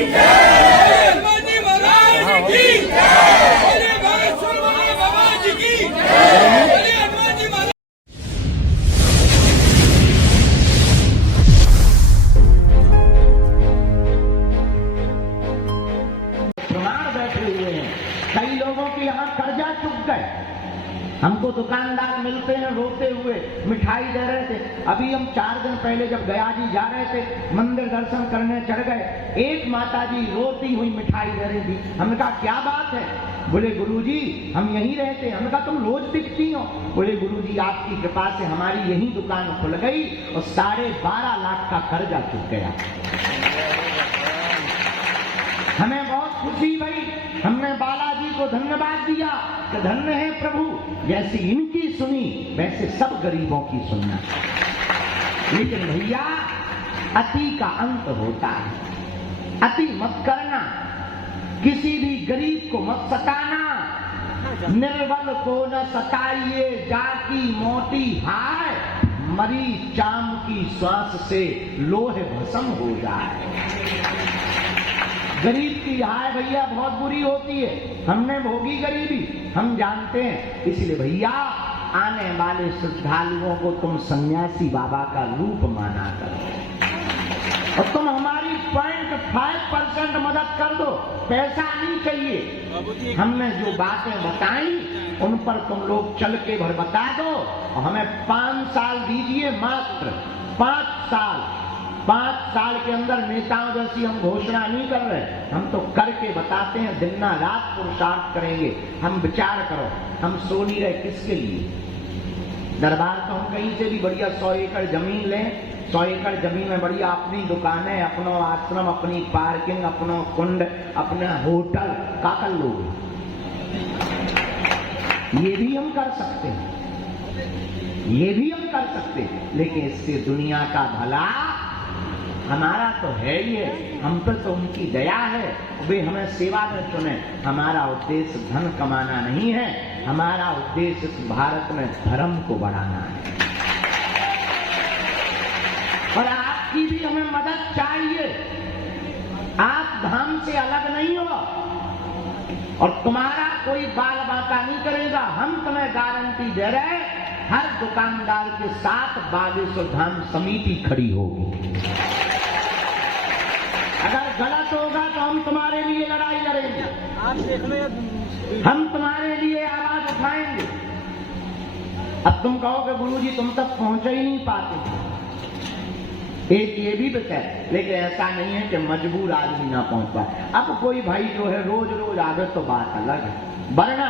जय, हनुमान जी महाराज की जय, बोले बागेश्वर बाबा जी की जय, बोले हनुमान जी महाराज। प्रमाण बैठे हुए हैं, कई लोगों के यहाँ कर्जा चुक गए। हमको दुकानदार मिलते हैं रोते हुए, मिठाई दे रहे थे। अभी हम 4 दिन पहले जब गया जी जा रहे थे, मंदिर दर्शन करने चढ़ गए, एक माता जी रोती हुई मिठाई दे रही थी। हमने कहा क्या बात है? बोले गुरुजी हम यहीं रहते। हमने कहा तुम रोज दिखती हो? बोले गुरुजी आपकी कृपा से हमारी यही दुकान खुल गई और 12.5 लाख का कर्जा चुक गया। हमें बहुत खुशी भई, हमने बालाजी को धन्यवाद दिया कि धन्य है प्रभु, जैसी इनकी सुनी वैसे सब गरीबों की सुनना। लेकिन भैया अति का अंत होता है, अति मत करना, किसी भी गरीब को मत सताना। निर्बल को न सताइए जाकी मोटी हाय, मरी चाम की श्वास से लोहे भस्म हो जाए। गरीब की हाय भैया बहुत बुरी होती है, हमने भोगी गरीबी, हम जानते हैं। इसलिए भैया आने वाले श्रद्धालुओं को तुम सन्यासी बाबा का रूप माना करो और तुम हमारी 0.5% मदद कर दो, पैसा नहीं चाहिए। हमने जो बातें बताई उन पर तुम लोग चल के भर बता दो और हमें 5 साल दीजिए, मात्र 5 साल। 5 साल के अंदर नेताओं जैसी हम घोषणा नहीं कर रहे, हम तो करके बताते हैं, दिन ना रात पुरुषार्थ करेंगे। हम विचार करो, हम सो नहीं रहे किसके लिए? दरबार तो हम कहीं से भी बढ़िया 100 एकड़ जमीन लें, 100 एकड़ जमीन में बढ़िया अपनी दुकानें, अपनो आश्रम, अपनी पार्किंग, अपनो कुंड, अपना होटल का कर लोगे। ये भी हम कर सकते हैं, ये भी हम कर सकते हैं, लेकिन इससे दुनिया का भला हमारा तो है ही है, हम पर तो उनकी दया है, वे हमें सेवा में चुने। हमारा उद्देश्य धन कमाना नहीं है, हमारा उद्देश्य इस भारत में धर्म को बढ़ाना है। और आपकी भी हमें मदद चाहिए। आप धाम से अलग नहीं हो और तुम्हारा कोई बाल बांका नहीं करेगा। हम तुम्हें गारंटी दे रहे, हर दुकानदार के साथ बागेश्वर धाम समिति खड़ी होगी। अगर गलत होगा तो हम तुम्हारे लिए लड़ाई लड़ेंगे, हम तुम्हारे लिए आवाज उठाएंगे। अब तुम कहोगे गुरुजी तुम तक पहुंच ही नहीं पाते, एक ये भी बता, लेकिन ऐसा नहीं है कि मजबूर आदमी ना पहुंच पाए। अब कोई भाई जो है रोज रोज आवे तो बात अलग है, वरना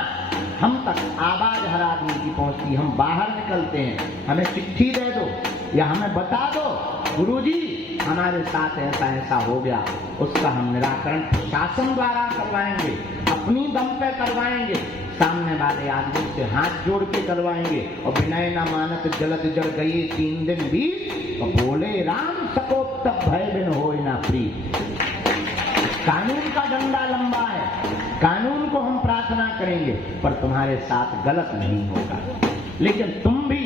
हम तक आवाज हर आदमी की पहुंचती। हम बाहर निकलते हैं, हमें चिट्ठी दे दो या हमें बता दो गुरुजी हमारे साथ ऐसा ऐसा हो गया, उसका हम निराकरण शासन द्वारा करवाएंगे, अपनी दम पे करवाएंगे, सामने वाले आदमी से हाथ जोड़ के करवाएंगे। और विनय न मानत जलद जड़ गई 3 दिन भी, और बोले राम सकोप तब भय बिन होय ना प्रीत। कानून का डंडा लंबा है, कानून को हम प्रार्थना करेंगे, पर तुम्हारे साथ गलत नहीं होगा। लेकिन तुम भी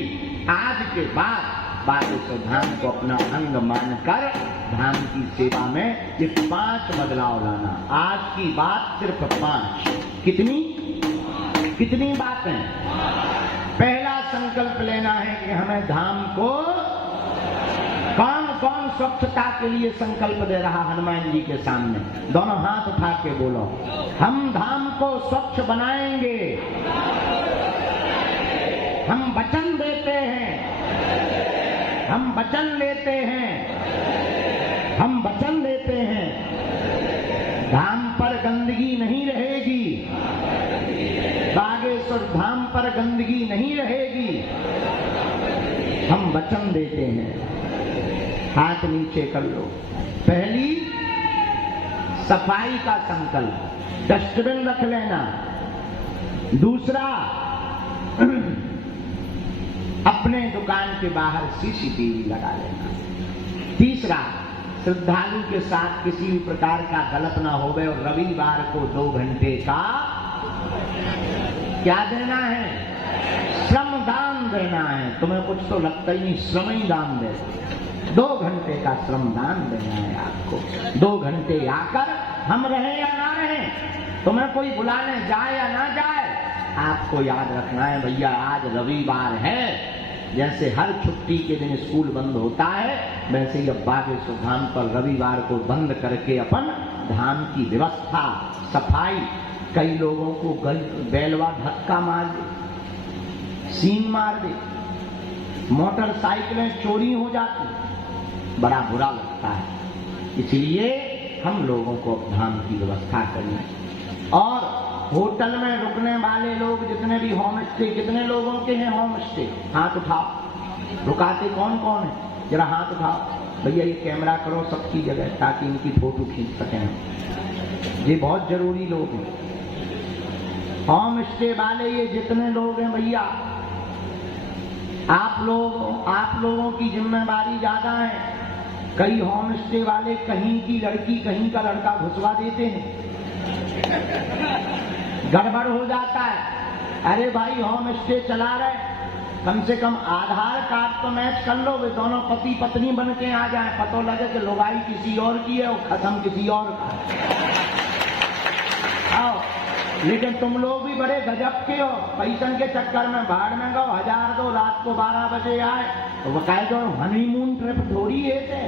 आज के बाद बागेश्वर धाम को अपना अंग मानकर धाम की सेवा में ये 5 बदलाव लाना। आज की बात सिर्फ 5। कितनी बातें? पहला संकल्प लेना है कि हमें धाम को, कौन कौन स्वच्छता के लिए संकल्प दे रहा हनुमान जी के सामने? दोनों हाथ उठा के बोलो, हम धाम को स्वच्छ बनाएंगे। हम वचन देते हैं, हम वचन लेते हैं, हम वचन लेते हैं, धाम पर गंदगी नहीं रहेगी, बागेश्वर धाम पर गंदगी नहीं रहेगी। हम वचन देते हैं। हाथ नीचे कर लो। पहली सफाई का संकल्प, डस्टबिन रख लेना। दूसरा अपने दुकान के बाहर सीसीटीवी लगा लेना। तीसरा श्रद्धालु के साथ किसी भी प्रकार का गलत ना होवे और रविवार को 2 घंटे का क्या देना है? श्रम दान देना है। तुम्हें कुछ तो लगता ही नहीं, श्रम ही दान दे। 2 घंटे का श्रमदान देना है आपको। 2 घंटे आकर हम रहे या ना रहे, तुम्हें कोई बुलाने जाए या ना जाए, आपको याद रखना है भैया आज रविवार है। जैसे हर छुट्टी के दिन स्कूल बंद होता है, वैसे ही अब बागेश्वर धाम पर रविवार को बंद करके अपन धाम की व्यवस्था, सफाई, कई लोगों को बैलवा धक्का मार दे, सीन मार दे, मोटरसाइकिलें चोरी हो जाती, बड़ा बुरा लगता है। इसलिए हम लोगों को धाम की व्यवस्था करनी। और होटल में रुकने वाले लोग जितने भी होम स्टे, कितने लोगों के हैं होम स्टे, हाथ उठाओ। रुकाते कौन कौन है, जरा हाथ उठाओ। भैया ये कैमरा करो सबकी जगह ताकि इनकी फोटो खींच सकें, ये बहुत जरूरी लोग हैं। होम स्टे वाले ये जितने लोग हैं भैया, आप लोगों की जिम्मेदारी ज्यादा है। कई होम स्टे वाले कहीं की लड़की कहीं का लड़का घुसवा देते हैं, गड़बड़ हो जाता है। अरे भाई होम स्टे चला रहे, कम से कम आधार कार्ड तो मैच कर लो, वे दोनों पति पत्नी बन के आ जाए, पता लगे कि लुगाई किसी और की है और खत्म किसी और का। आओ, लेकिन तुम लोग भी बड़े गजब के हो, पैसन के चक्कर में भाड़ में गो, 1000 दो, रात को 12 बजे आए तो वकाय जो हनीमून ट्रिप थोड़ी है थे।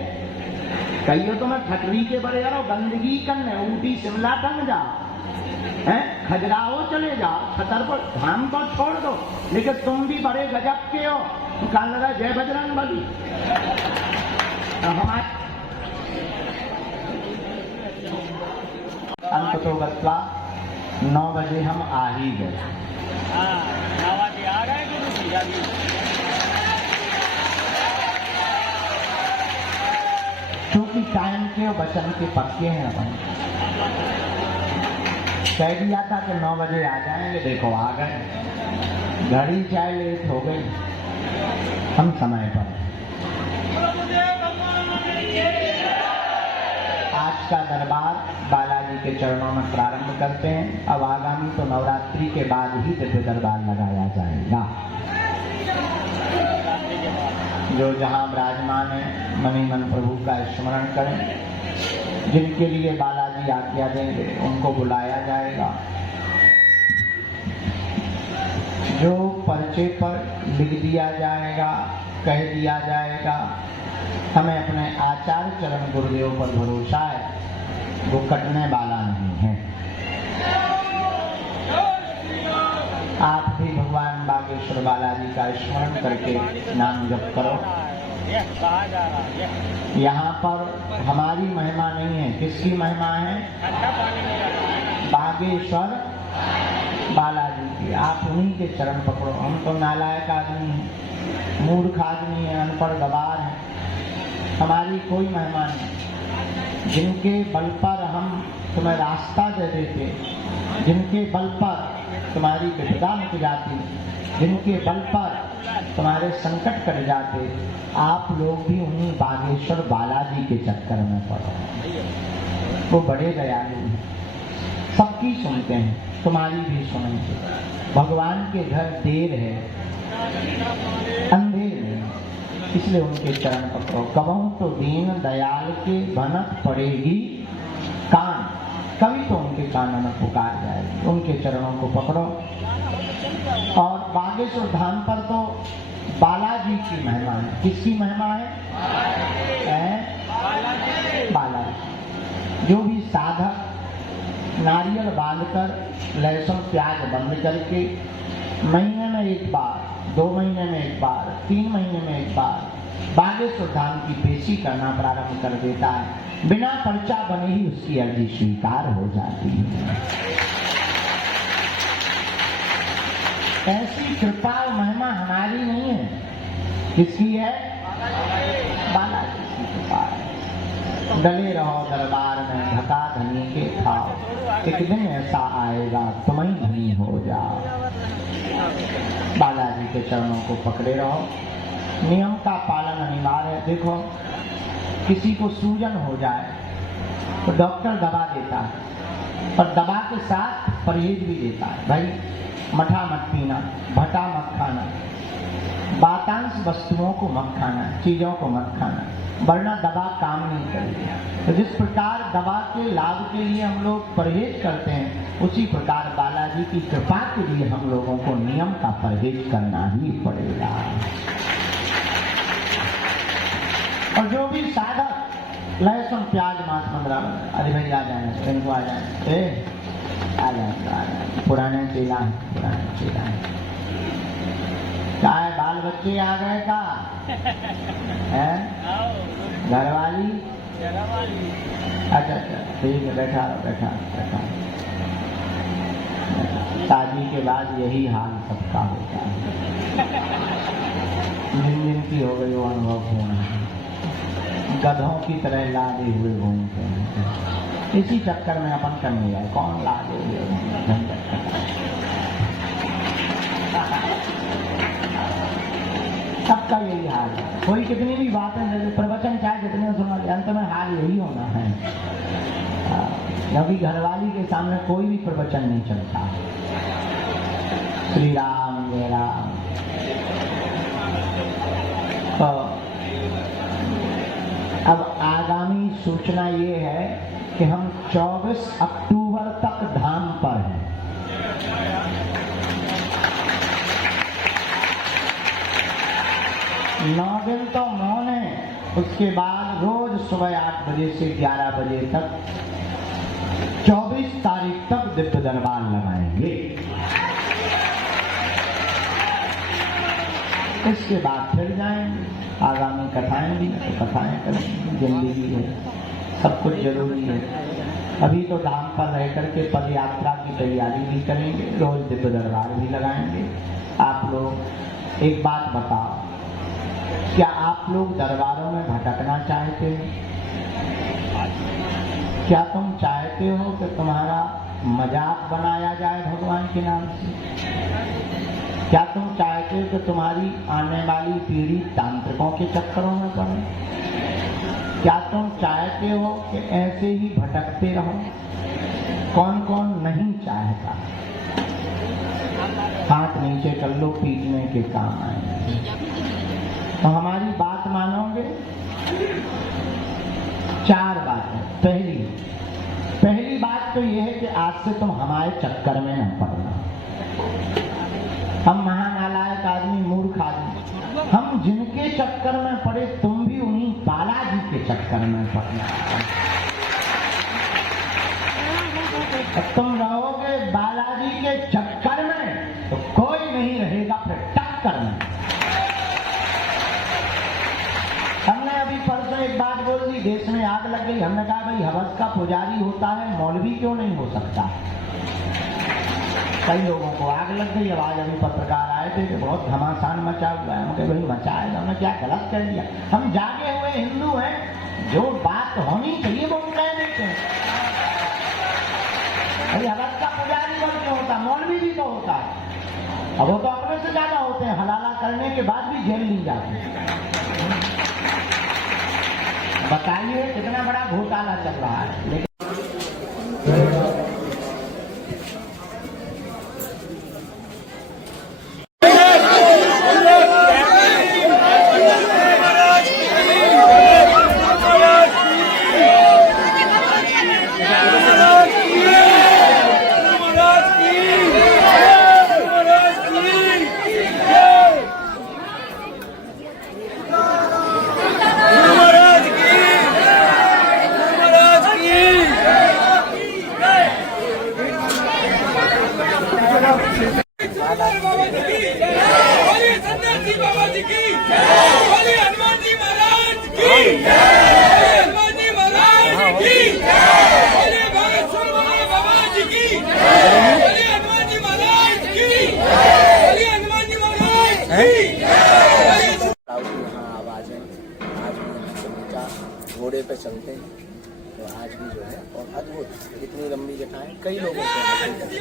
कहियो तो मैं ठटरी के बड़े यारो गंदगी करने, ऊटी शिमला टंग जाओ, खजुराहो चले जाओ, छतरपुर धाम को छोड़ दो, लेकिन तुम भी बड़े गजब के हो। कहा लगा जय बजरंग बली। हमारे अंत तो बतला 9 बजे हम आ ही गए। क्योंकि टाइम के और वचन के पक्के हैं अपन। कह दिया था कि 9 बजे आ जाएंगे, देखो आ गए। घड़ी चाहे लेट हो गई, हम समय पर। आज का दरबार बालाजी के चरणों में प्रारंभ करते हैं। अब आगामी तो नवरात्रि के बाद ही दिव्य दरबार लगाया जाएगा। जो जहां विराजमान है मणिमन प्रभु का स्मरण करें। जिनके लिए बालाजी आज्ञा देंगे उनको बुलाया जाएगा। जो पर्चे पर लिख दिया जाएगा, कह दिया जाएगा, हमें अपने आचार्य चरण गुरुदेव पर भरोसा है, वो कटने वाला नहीं है। आप भी भगवान बागेश्वर बालाजी का स्मरण करके नाम जप करो। यहाँ पर हमारी महिमा नहीं है, किसकी महिमा है? बागेश्वर बालाजी की। आप उन्हीं के चरण पकड़ो। हम तो नालायक आदमी हैं, मूर्ख आदमी हैं, अनपढ़ गवार हैं, हमारी कोई महिमा नहीं। जिनके बल पर हम तुम्हें रास्ता दे देते, जिनके बल पर तुम्हारी विपदा मिट जाती, जिनके बल पर तुम्हारे संकट कट जाते, आप लोग भी उन्हीं बागेश्वर बालाजी के चक्कर में पड़ो। वो बड़े दयालु हैं, सबकी सुनते हैं, तुम्हारी भी सुनेंगे। भगवान के घर देर है, अंधेर नहीं, इसलिए उनके चरण पकड़ो। कबहू तो दीन दयाल के बनत पड़ेगी कान, कभी तो उनके कानों में पुकार जाएगी। उनके चरणों को पकड़ो। और बागेश्वर धाम पर तो बालाजी की महिमा है। किसकी महिमा है? बालाजी। जो भी साधक नारियल बांधकर लहसुन प्याज बंद करके महीने में एक बार, 2 महीने में एक बार, 3 महीने में एक बार बागेश्वर धाम की पेशी करना प्रारंभ कर देता है, बिना पर्चा बने ही उसकी अर्जी स्वीकार हो जाती है। ऐसी कृपा और महिमा हमारी नहीं है, किसकी है? बालाजी की कृपा है। डले रहो दरबार में, धका धनी के खाओ, एक दिन ऐसा आएगा तुम ही धनी हो जाओ। बालाजी के चरणों को पकड़े रहो। नियम का पालन अनिवार्य है। देखो, किसी को सूजन हो जाए तो डॉक्टर दवा देता है, पर दवा के साथ परहेज भी देता है। भाई मठा मत पीना, भटा मत खाना, बातांश वस्तुओं को मत खाना, चीजों को मत खाना। वरना दवा काम नहीं करेगी। तो जिस प्रकार दवा के लाभ के लिए हम लोग परहेज करते हैं, उसी प्रकार बालाजी की कृपा के लिए हम लोगों को नियम का परहेज करना ही पड़ेगा। और जो भी साधक लहसुन प्याज मांस मंदरा, अरे भाई आ जाए, इनको आ जाए, आ जाए, पुराने चेला है, क्या है, बाल बच्चे आ गए का है, घरवाली, अच्छा ठीक है, बैठा। शादी के बाद यही हाल सबका होता है, जिनकी हो गई वो अनुभव होना है, गधों की तरह लादे हुए घूमते हैं, इसी चक्कर में अपन करने जाए, कौन लादे हुए सबका यही हाल है। कोई कितनी भी बातें प्रवचन चाहे कितने सुना, अंत में हाल यही होना है, क्योंकि घरवाली के सामने कोई भी प्रवचन नहीं चलता। श्री राम जय राम। तो अब आगामी सूचना ये है कि हम 24 अक्टूबर तक धाम पर हैं। नौ दिन तो मौन है, उसके बाद रोज सुबह 8 बजे से 11 बजे तक 24 तारीख तक दिव्य दरबार लगाएंगे। इसके बाद फिर जाएंगे, आगामी कथाएं भी तो कथाएं करेंगे, जिंदगी है, सब कुछ जरूरी है। अभी तो धाम पर रह करके पद यात्रा की तैयारी भी करेंगे, रोज दिव्य दरबार भी लगाएंगे। आप लोग एक बात बताओ, क्या आप लोग दरबारों में भटकना चाहते हो? क्या तुम चाहते हो कि तुम्हारा मजाक बनाया जाए भगवान के नाम से? क्या तुम चाहते हो कि तुम्हारी आने वाली पीढ़ी तांत्रिकों के चक्करों में पड़े? क्या तुम चाहते हो कि ऐसे ही भटकते रहो? कौन कौन नहीं चाहता? हाथ नीचे कर लो, पीटने के काम आएंगे। तो हमारी बात मानोगे? 4 बातें। पहली बात तो यह है कि आज से तुम हमारे चक्कर में न पड़ना। हम महानालायक आदमी, मूर्ख आदमी, हम जिनके चक्कर में पड़े तुम भी उन्हीं बालाजी के चक्कर में पड़ना। तुम रहोगे बालाजी के चक्कर में तो कोई नहीं रहेगा फिर टक्कर में। हमने अभी परसों एक बात बोल दी, देश में आग लग गई। हमने कहा भाई हवस का पुजारी होता है, मौलवी क्यों नहीं हो सकता? कई लोगों को आग लग गई। अब आज अभी पत्रकार आए थे कि बहुत घमासान मचा हुआ है। हम कहे भाई मचा है, हमने क्या गलत कर दिया? हम जागे हुए हिंदू हैं, जो बात होनी चाहिए वो कह देते हैं। भाई हवस का पुजारी बन क्यों होता? मौलवी भी तो होता है। अब वो तो अपने से ज्यादा होते हैं, हलाला करने के बाद भी जेल नहीं जाते। बताइए कितना बड़ा घोटाला चल रहा है। लेकिन घोड़े पे चलते हैं तो आज भी जो है और अद्भुत इतनी लंबी कथाएं कई लोगों को सन्यासी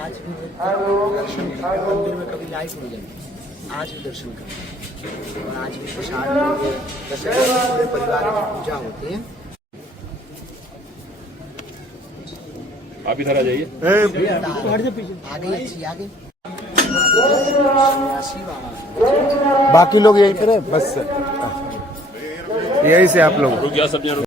आज भी दर्शन मंदिर में कभी लाइट नहीं जलती, आज भी दर्शन करते और आज भी प्रसाद पूरे परिवार की पूजा होती है। आप इधर आ जाइए, आगे अच्छी आगे सन्यासी बाबा बाकी लोग यहीं पर है बस यहीं से आप लोग